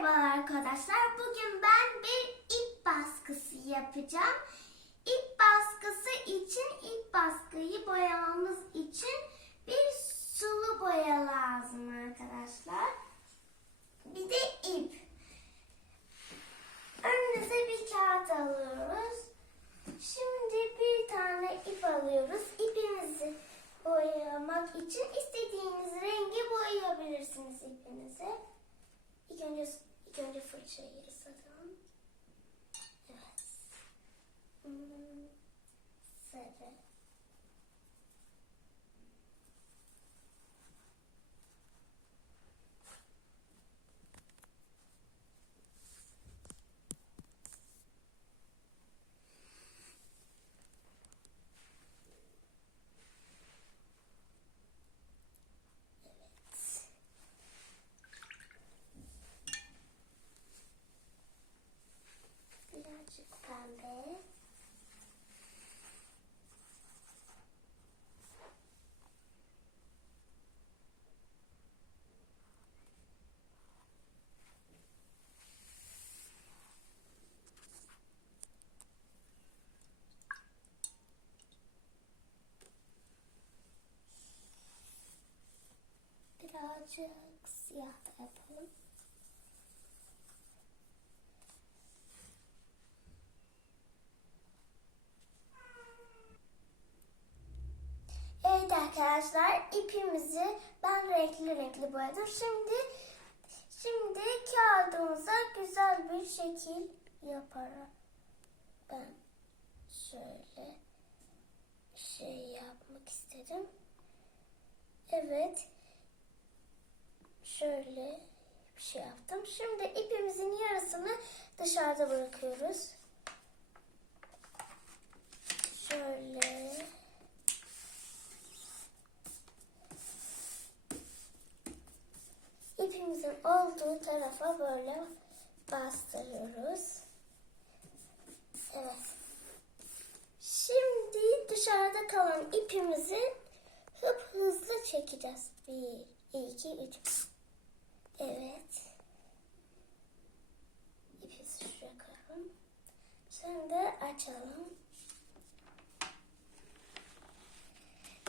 Merhabalar arkadaşlar. Bugün ben bir ip baskısı yapacağım. İp baskısı için ip baskıyı boyamamız için bir sulu boya lazım arkadaşlar. Bir de ip. Önümüze bir kağıt alıyoruz. Şimdi bir tane ip alıyoruz. İpimizi boyamak için istediğiniz rengi boyayabilirsiniz ipinizi. İlk önce ilk önce fırçayı ıslatalım. Evet. Hmm, sarı. Evet. Birazcık siyah da yapalım. Evet arkadaşlar ipimizi ben renkli renkli boyadım. Şimdi şimdi kağıdımıza güzel bir şekil yaparım. Ben şöyle şey yapmak istedim. Evet. Şöyle bir şey yaptım. Şimdi ipimizin yarısını dışarıda bırakıyoruz. Şöyle. İpimizin olduğu tarafa böyle bastırıyoruz. Evet. Şimdi dışarıda kalan ipimizi hıp hızlı çekeceğiz. Bir, iki, üç. Evet. İpimizi şuraya koyalım. Şimdi açalım.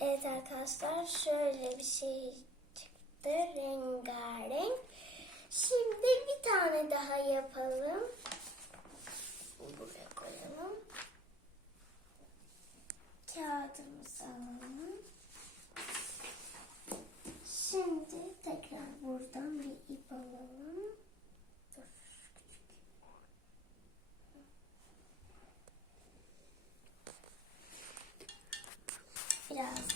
Evet arkadaşlar şöyle bir şey çıktı. Rengarenk. Şimdi bir tane daha yapalım. Buraya koyalım. Kağıdımızı alalım. Şimdi tekrar buradan bir ip alalım. Dur. Biraz.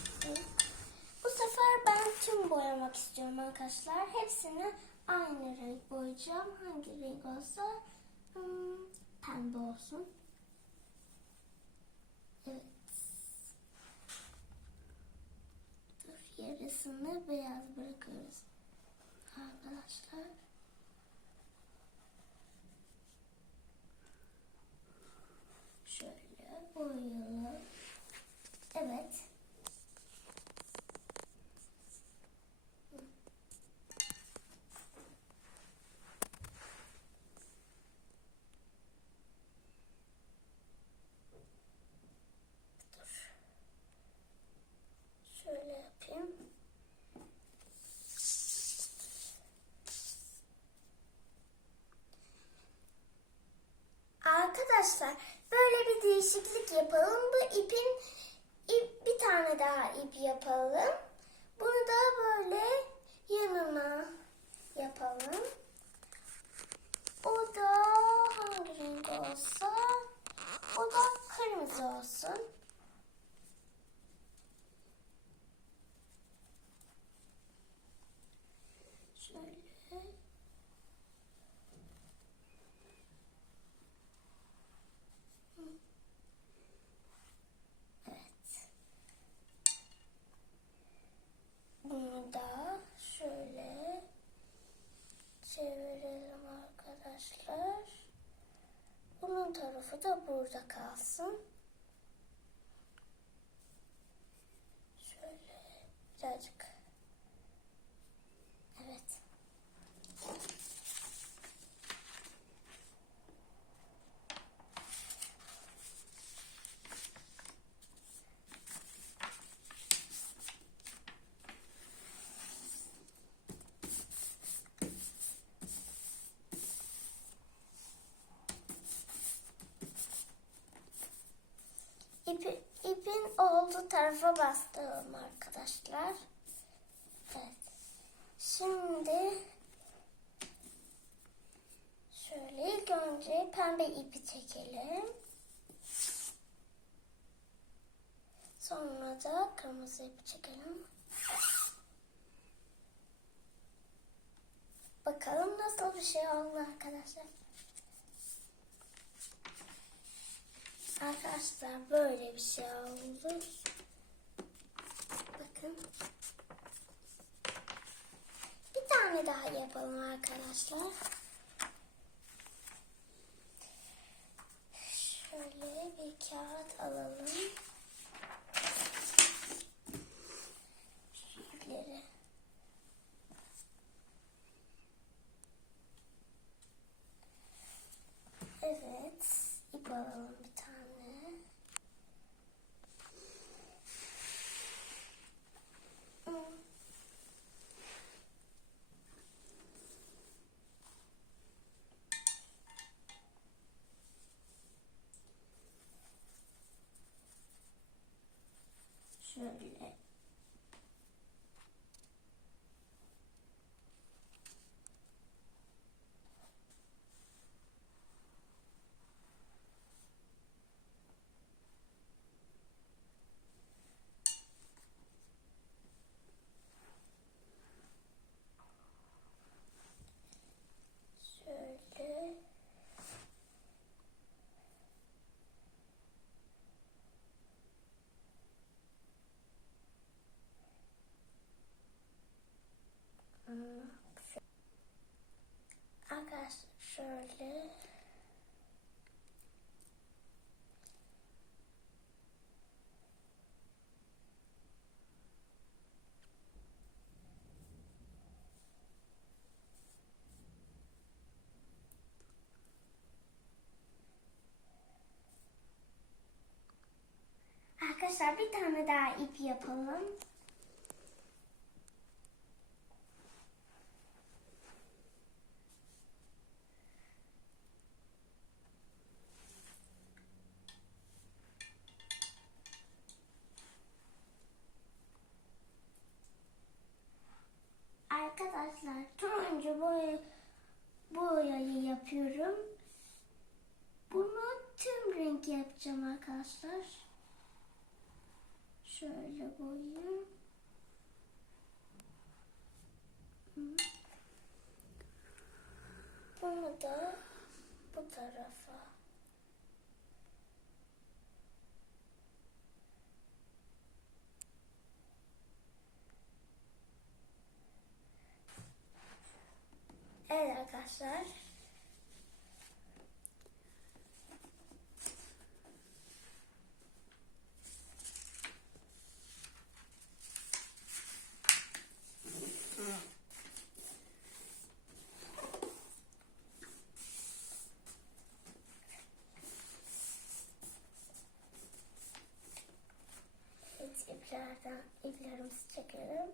Bu sefer ben tüm boyamak istiyorum arkadaşlar. Hepsini aynı renk boyayacağım. Hangi renk olsa hmm, pembe olsun. Evet. Yarısını beyaz bırakıyoruz. Arkadaşlar. Şöyle boyayalım. Evet. Dur. Şöyle yapayım. Arkadaşlar böyle bir değişiklik yapalım. Bu ipin ip, bir tane daha ip yapalım. Bunu da böyle yanına yapalım. O da hangi renk olsa o da kırmızı olsun. Şöyle. Evet. Bunu da şöyle çevirelim arkadaşlar. Bunun tarafı da burada kalsın. Şöyle birazcık. Evet. İpin olduğu tarafa bastıralım arkadaşlar. Evet. Şimdi şöyle ilk önce pembe ipi çekelim. Sonra da kırmızı ipi çekelim. Bakalım nasıl bir şey oldu arkadaşlar. Arkadaşlar böyle bir şey oldu. Bakın. Bir tane daha yapalım arkadaşlar. Şöyle bir kağıt alalım. Şöyle. Evet. ip alalım bir tane. Hmm. Şöyle. Şöyle. Hmm, şu- Arkadaşlar şöyle. Arkadaşlar bir tane daha ip yapalım. Arkadaşlar turuncu boya, boyayı yapıyorum. Bunu tüm renk yapacağım arkadaşlar. Şöyle boyayayım. Hı. Bunu da bu tarafa. Evet arkadaşlar. Evet, iplerden iplerimizi çekelim.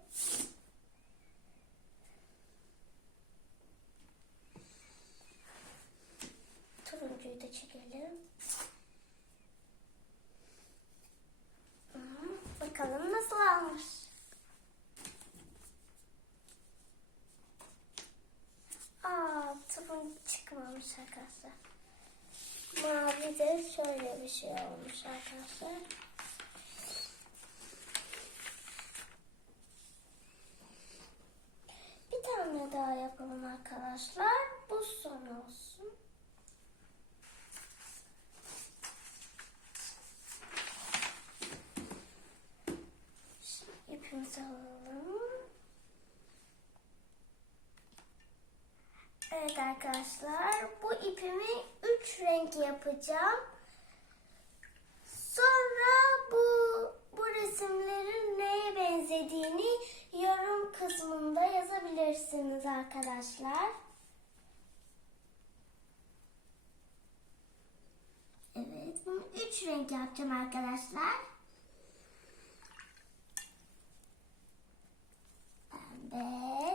Turuncuyu da çekelim. Bakalım nasıl olmuş. Aa, turuncu çıkmamış arkadaşlar. Mavi de şöyle bir şey olmuş arkadaşlar. Bir tane daha yapalım arkadaşlar. Bu son olsun. Şimdi ipimizi alalım. Evet arkadaşlar bu ipimi üç renk yapacağım. Sonra bu bu resimlerin neye benzediğini yorum kısmında yazabilirsiniz arkadaşlar. Evet bunu üç renk yapacağım arkadaşlar. Pembe.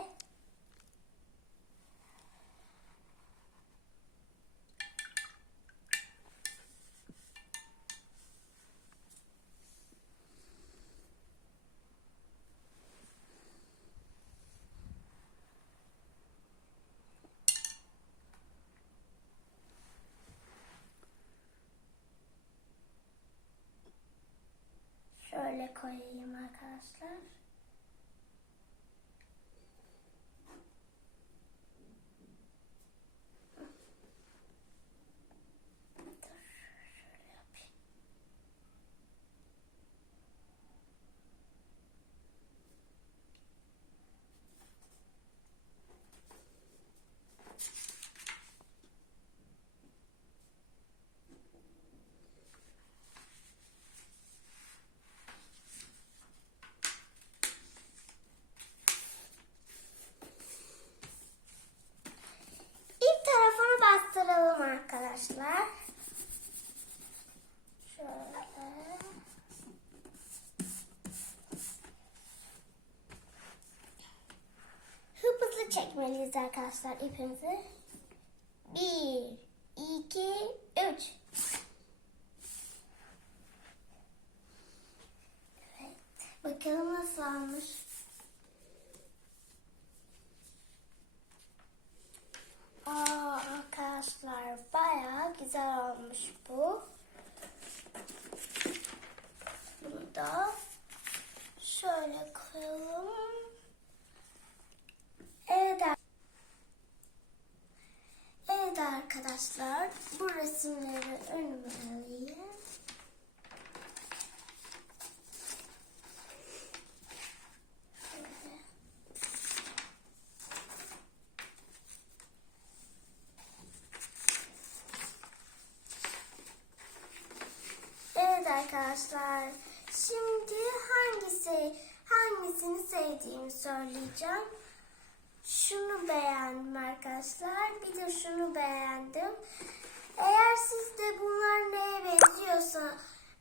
Şöyle koyayım arkadaşlar. Dur, şöyle yapayım. İlk tarafını bastıralım arkadaşlar. Şöyle. Hıp hızlı çekmeliyiz arkadaşlar ipimizi. Bir, iki, üç. Evet. Bakalım nasıl olmuş. Aa, arkadaşlar bayağı güzel olmuş bu. Bunu da şöyle koyalım. Evet, ar- evet arkadaşlar bu resimleri önüme alayım. Evet arkadaşlar. Şimdi hangisi hangisini sevdiğimi söyleyeceğim. Şunu beğendim arkadaşlar. Bir de şunu beğendim. Eğer siz de bunlar neye benziyorsa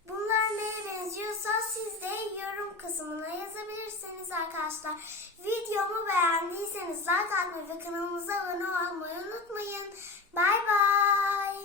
bunlar neye benziyorsa siz de yorum kısmına yazabilirsiniz arkadaşlar. Videomu beğendiyseniz like atmayı ve kanalımıza abone olmayı unutmayın. Bay bay.